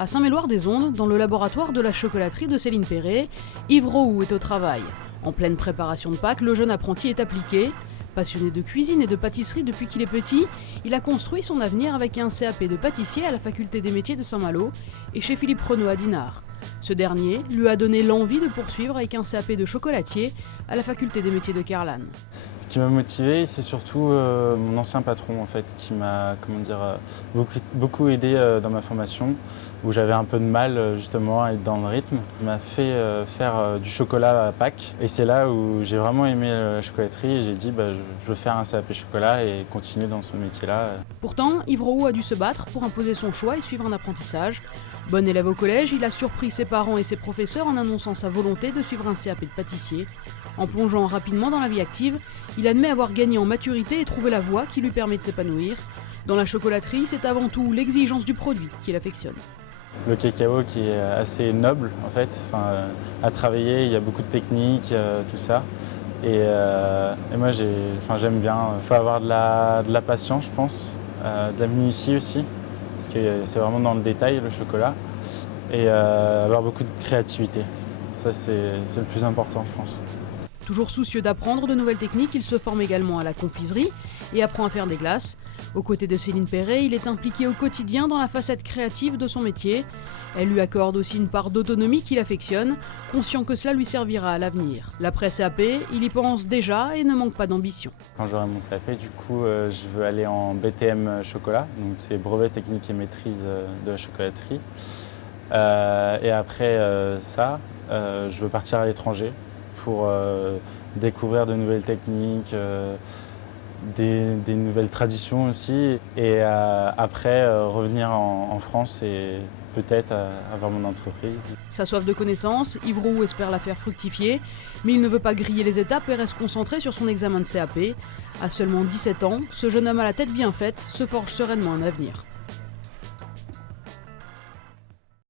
À Saint-Méloire-des-Ondes, dans le laboratoire de la chocolaterie de Céline Perret, Yves Roux est au travail. En pleine préparation de Pâques, le jeune apprenti est appliqué. Passionné de cuisine et de pâtisserie depuis qu'il est petit, il a construit son avenir avec un CAP de pâtissier à la faculté des métiers de Saint-Malo et chez Philippe Renaud à Dinard. Ce dernier lui a donné l'envie de poursuivre avec un CAP de chocolatier à la faculté des métiers de Carlan. Ce qui m'a motivé, c'est surtout mon ancien patron en fait, qui m'a beaucoup aidé dans ma formation, où j'avais un peu de mal justement à être dans le rythme. Il m'a fait faire du chocolat à Pâques et c'est là où j'ai vraiment aimé la chocolaterie et j'ai dit je veux faire un CAP chocolat et continuer dans ce métier-là. Pourtant, Yves Roux a dû se battre pour imposer son choix et suivre un apprentissage. Bon élève au collège, il a surpris ses parents et ses professeurs en annonçant sa volonté de suivre un CAP de pâtissier. En plongeant rapidement dans la vie active, il admet avoir gagné en maturité et trouvé la voie qui lui permet de s'épanouir. Dans la chocolaterie, c'est avant tout l'exigence du produit qu'il affectionne. Le cacao qui est assez noble en fait, à travailler, il y a beaucoup de techniques, tout ça. Et moi j'aime bien. Il faut avoir de la patience je pense, de la minutie aussi, parce que c'est vraiment dans le détail le chocolat. Et avoir beaucoup de créativité, ça c'est le plus important je pense. Toujours soucieux d'apprendre de nouvelles techniques, il se forme également à la confiserie et apprend à faire des glaces. Aux côtés de Céline Perret, il est impliqué au quotidien dans la facette créative de son métier. Elle lui accorde aussi une part d'autonomie qu'il affectionne, conscient que cela lui servira à l'avenir. L'après CAP, il y pense déjà et ne manque pas d'ambition. Quand j'aurai mon CAP, du coup, je veux aller en BTM chocolat, donc c'est brevet technique et maîtrise de la chocolaterie. Et après ça, je veux partir à l'étranger pour découvrir de nouvelles techniques, des nouvelles traditions aussi. Et après, revenir en France et peut-être avoir mon entreprise. Sa soif de connaissances, Yves Roux espère la faire fructifier, mais il ne veut pas griller les étapes et reste concentré sur son examen de CAP. À seulement 17 ans, ce jeune homme à la tête bien faite se forge sereinement un avenir.